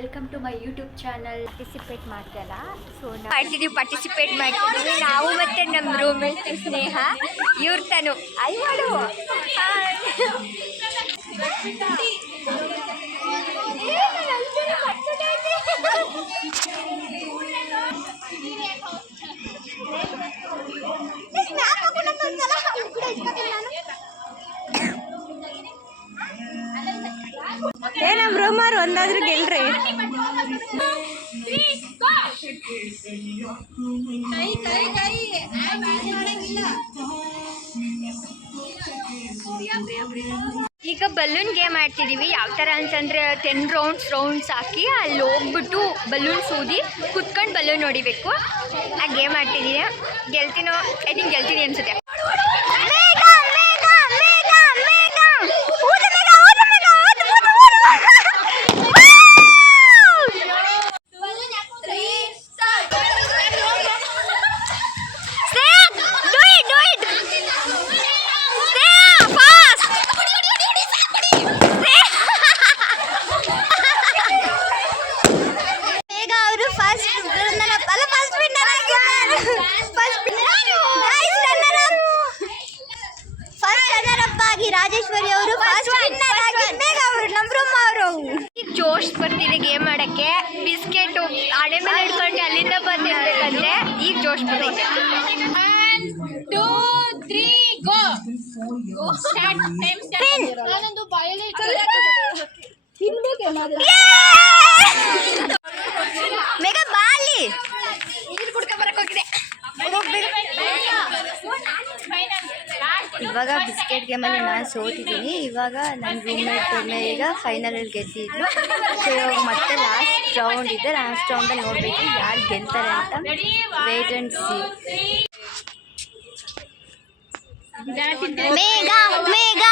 Welcome to my YouTube channel. Participate ಮಾಡ್ತಲ್ಲ, so participate ಮಾಡ್ತಿದ್ದೀವಿ ನಾವು ಮತ್ತೆ ನಮ್ಮ ರೂಮ್ಮೇಟ್ ಸ್ನೇಹ. ಇವ್ರ ತನು ಐ ಮಾಡು ನಮ್ಮ ರೂಮರ್ ಒಂದಾದ್ರೂ ಗೆಲ್ರಿ. ಈಗ ಬಲೂನ್ ಗೇಮ್ ಆಡ್ತಿದೀವಿ. ಯಾವ ತರ ಅಂತಂದ್ರೆ 10 ರೌಂಡ್ಸ್ ಹಾಕಿ ಅಲ್ಲಿ ಹೋಗ್ಬಿಟ್ಟು ಬಲೂನ್ ಸೂದಿ ಕುತ್ಕೊಂಡು ಬಲೂನ್ ಹೊಡಿಬೇಕು. ಆ ಗೇಮ್ ಆಡ್ತಿದೀನಿ. ಗೆಲ್ತೀನೋ ಐ ಥಿಂಕ್ ಗೆಲ್ತೀನಿ ಅನ್ಸುತ್ತೆ. ರಾಜೇಶ್ವರಿ ಅವರು ಈಗ ಜೋಶ್ ಬರ್ತಿದೆ ಗೇಮ್ ಆಡಕ್ಕೆ. ಬಿಸ್ಕೆಟ್ ಆಡೆ ಮೇಲೆ ಇಟ್ಕೊಂಡು ಅಲ್ಲಿಂದ ಬಂದಿರ್ಬೇಕಂದ್ರೆ ಈಗ ಜೋಶ್ ಬರ್ತೈತೆ. 1 2 3 ಗೋ ಸ್ಟಾರ್ಟ್. ನಾನೊಂದು ಬಾಯಲ್ಲಿ ಮೇಘ ಬಾಲಿ ನೀರು ಕುಡ್ಕೊಂಡು ಬರಕ್ಕೆ ಹೋಗಿದೆ. ಇವಾಗ ಬಿಸ್ಕೆಟ್ ಗೇಮಲ್ಲಿ ನಾನು ಸೋತಿದ್ದೀನಿ. ಇವಾಗ ನನ್ನ ರೂಮ್ಮೇಟ್ ಈಗ ಫೈನಲಲ್ಲಿ ಗೆದ್ದಿದ್ರು. ಸೊ ಇವಾಗ ಮತ್ತೆ ಲಾಸ್ಟ್ ರೌಂಡ್ ಇದೆ. ಲಾಸ್ಟ್ ರೌಂಡಲ್ಲಿ ನೋಡಬೇಕು ಯಾರು ಗೆಲ್ತಾರೆ ಅಂತ. Wait and see. Megha Megha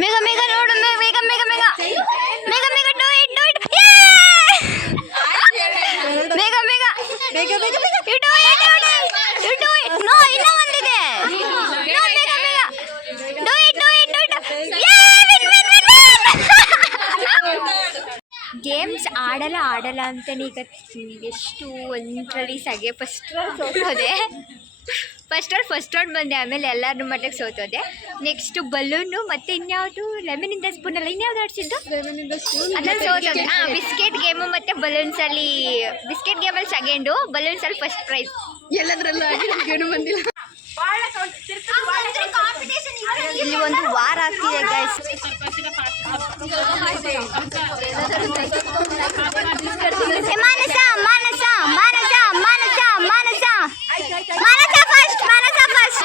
Megha Megha ನೋಡು Megha Megha Megha Megha Megha do it do it Megha Megha Megha Megha you do it you do it. No ಇನ್ನೂ ಒಂದಿದೆ. No Megha Megha do it do it do it. Games ಆಡಲ್ಲ ಅಂತಲೇ ಈಗ ಎಷ್ಟು ಒಂದರಲ್ಲಿ ಸಗೆ ಫಸ್ಟ್ ಸೋತೋದೆ. ಫಸ್ಟ್ ರೌಂಡ್ ಬಂದೆ. ಆಮೇಲೆ ಎಲ್ಲರ ಮಟ್ಟಿಗೆ ಸೋತೋದೆ. ನೆಕ್ಸ್ಟು ಬಲೂನು ಮತ್ತು ಇನ್ಯಾವುದು ಲೆಮನಿಂದ ಸ್ಪೂನಲ್ಲ ಇನ್ಯಾವುದು ಆಡಿಸಿದ್ದು ಅದ್ರಲ್ಲಿ ಸೋತೋದೆ. ಬಿಸ್ಕೆಟ್ ಗೇಮು ಮತ್ತು ಬಲೂನ್ಸಲ್ಲಿ ಬಿಸ್ಕೆಟ್ ಗೇಮಲ್ಲಿ ಸೆಕೆಂಡು, ಬಲೂನ್ಸಲ್ಲಿ ಫಸ್ಟ್ ಪ್ರೈಸ್. ಎಲ್ಲದರಲ್ಲೂ ಏನು ಬಂದಿಲ್ಲ. ಇಲ್ಲಿ ಒಂದು ವಾರ ಆಗ್ತಿದೆ ಗೈಸ್. ಮಾನಸ ಮಾನಸ ಮಾನಸ ಮಾನಸ ಮಾನಸ ಮಾನಸ ಫಸ್ಟ್ ಮಾನಸ ಫಸ್ಟ್.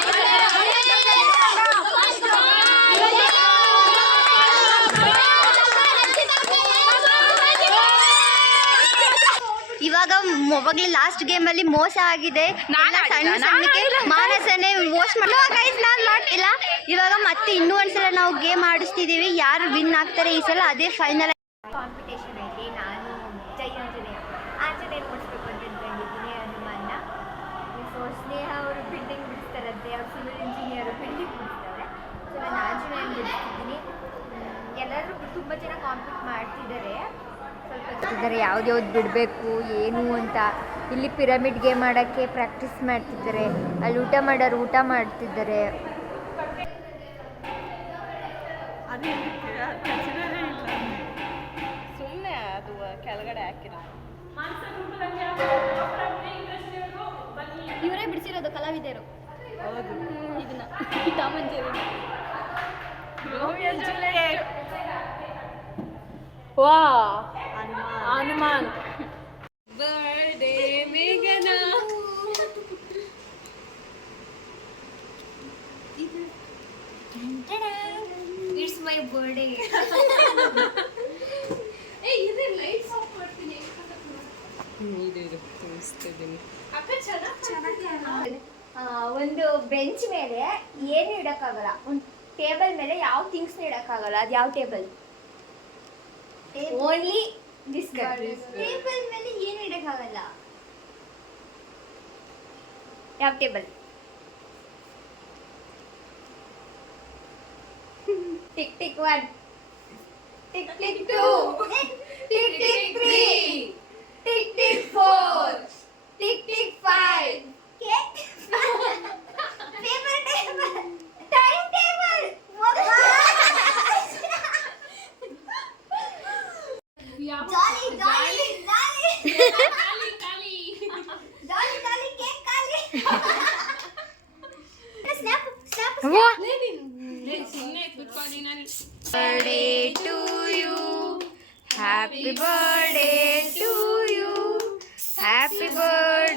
ಇವಾಗಲೇ ಲಾಸ್ಟ್ ಗೇಮಲ್ಲಿ ಮೋಸ ಆಗಿದೆ. ಸಣ್ಣಕ್ಕೆ ಮಾನಸನೇ ಮೋಸ ಗೈಸ್ ನಾನು ಮಾಡ್ತಿಲ್ಲ. ಇವಾಗ ಮತ್ತೆ ಇನ್ನೂ ಒಂದ್ಸಲ ನಾವು ಗೇಮ್ ಆಡಿಸ್ತಿದ್ದೀವಿ. ಯಾರು ವಿನ್ ಆಗ್ತಾರೆ ಈ ಸಲ ಅದೇ ಫೈನಲ್. ಕಾಂಪಿಟೇಷನ್ ಐತಿ. ನಾನು ಜೈ ಆಂಜನೇಯ ಕೊಡಿಸ್ಬೇಕು ಅಂತ ಅಂದ್ಕೊಂಡಿದ್ದೀನಿ ಹನುಮಾನ. ಸೊ ಸ್ನೇಹ ಅವರು ಬಿಲ್ಡಿಂಗ್ ಬಿಡಿಸ್ತಾರಂತೆ. ಅವ್ರು ಸಿವಿಲ್ ಇಂಜಿನಿಯರು ಬಿಲ್ಡಿಂಗ್ ಬಿಡಿಸ್ತಾರೆ. ಸೊ ನಾನು ಆಂಜನೇಯ ಬಿಡಿಸ್ತಿದ್ದೀನಿ. ಎಲ್ಲರೂ ತುಂಬ ಜನ ಕಾಂಪೀಟ್ ಮಾಡ್ತಿದ್ದಾರೆ. ಸ್ವಲ್ಪ ಯಾವ್ದ್ಯಾವ್ದು ಬಿಡಬೇಕು ಏನು ಅಂತ. ಇಲ್ಲಿ ಪಿರಮಿಡ್ ಗೇಮ್ ಮಾಡೋಕ್ಕೆ ಪ್ರಾಕ್ಟೀಸ್ ಮಾಡ್ತಿದ್ದಾರೆ. ಅಲ್ಲಿ ಊಟ ಮಾಡೋರು ಊಟ ಮಾಡ್ತಿದ್ದಾರೆ. ಸುಮ್ಮನೆ ಅದು ಕೆಳಗಡೆ ಹಾಕಿರೋ ಇವರೇ ಬಿಡಿಸಿರೋದು ಕಲಾವಿದರು. ಹೌದು ಇದನ್ನ ಟಾಮ್ ಅಂಡ್ ಜೆರ್ರಿ. ವಾ ಹನುಮಾನ್ ಬರ್ಡೇ ಮೇಘನ. It's my birthday. ಒಂದು ಬೆಂಚ್ ಮೇಲೆ ಏನು ಇಡಕ್ಕಾಗಲ್ಲ. ಒಂದು ಟೇಬಲ್ ಮೇಲೆ ಯಾವ ಥಿಂಗ್ಸ್ ಇಡಕ್ಕಾಗಲ್ಲ. ಅದು ಯಾವ ಟೇಬಲ್? ಓನ್ಲಿ ದಿಸ್ ಟೇಬಲ್ ಮೇಲೆ ಏನು ಇಡಕ್ಕಾಗಲ್ಲ. ಯಾವ table? Tick tick 1 tick tick 2 tick tick 3 tick tick 4 tick tick 5 paper table time table jolly jolly jolly jolly jolly cake ಖಾಲಿ snap snap birthday to you happy birthday to you happy birthday